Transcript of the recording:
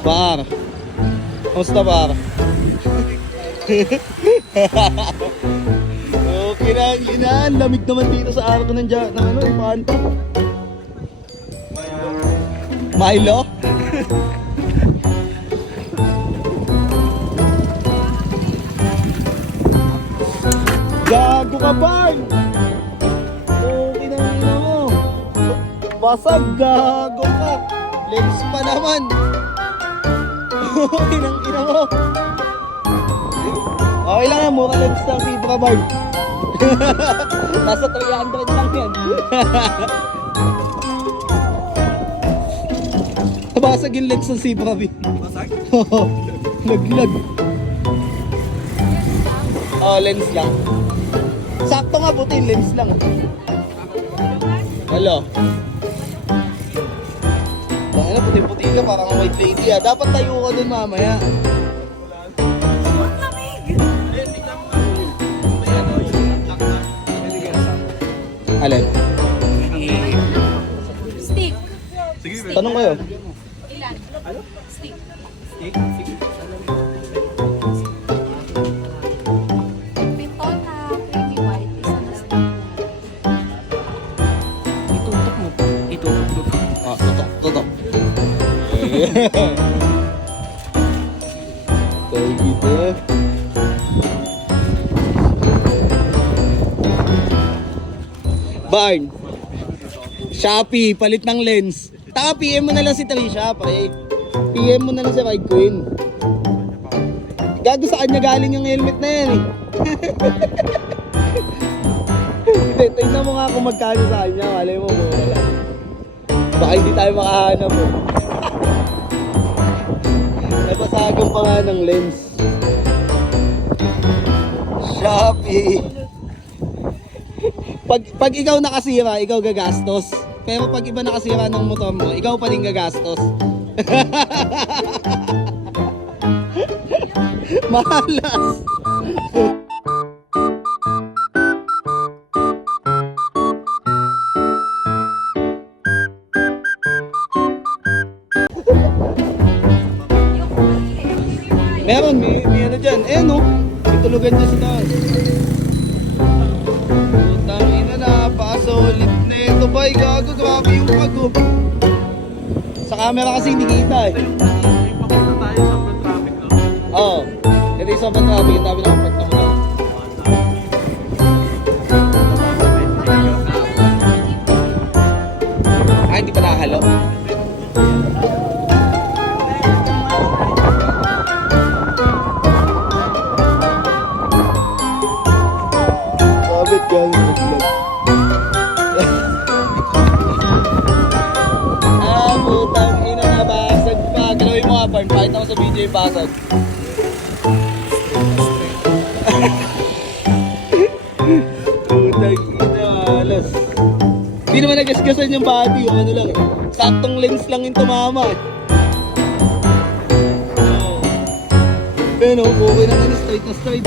Par. Kamusta par? Okay na, ginaan. Lamig naman dito sa arko ng ano, yung panta. Milo? Gago ka, Barn! Okay na, ina mo. Basag, gago ka. Lens pa naman. Okay nang ina mo. Okay lang yan, mura lens ng Fibra Barn. Nasa 300 lang yan. Basag yung lens ng Fibra B. Basag? Oo. Laglag. Oh, lens lang. Sakto nga, buti lens lang. Hello. Ano, puti-puti ka, parang white lady ah. Dapat tayo ka dun mamaya. Alin? Stick. Tanong kayo. Ilan? Stick. Stick? Sige. Pito na creamy white. Isa na stick. Itutok mo. Itutok. Ah, tutok. Kayak gitu. Barn. Shopee, palit ng lens. Taka, PM mo na lang si Trisha, pre. PM mo na lang si Ride Queen. Gago, sa kanya galing yung helmet na yan eh. Hindi, tingnan mo nga kung magkano sa kanya. Malay mo, mura lang. Baka hindi tayo makahanap eh. Nabasagan pa nga ng lens. Shopee. Pag ikaw nakasira, ikaw gagastos. Pero pag iba nakasira ng motor mo, ikaw pa rin gagastos. Malas. Meron, may ano dyan. Eh no, may tulugan dyan sa taas. Putang ina na, pasulit na ito ba? Gago, grabe yung pag-o. Sa camera kasi hindi kita eh. Papunta tayo sa traffic no? Oo, ito yung sobrang traffic. Ang dami nakapag na mo. Ay, hindi pa nakahalo. Sabit yan, naglag. Ah, putang ina na, basag pa. Galawin mo nga, Barn. Pakita mo sa video yung basag. Putang ina, alas. Hindi naman nagasgasan yung body, yung ano lang eh. Saktong lens lang yung tumama eh. Oo. Pero okay naman, straight na straight.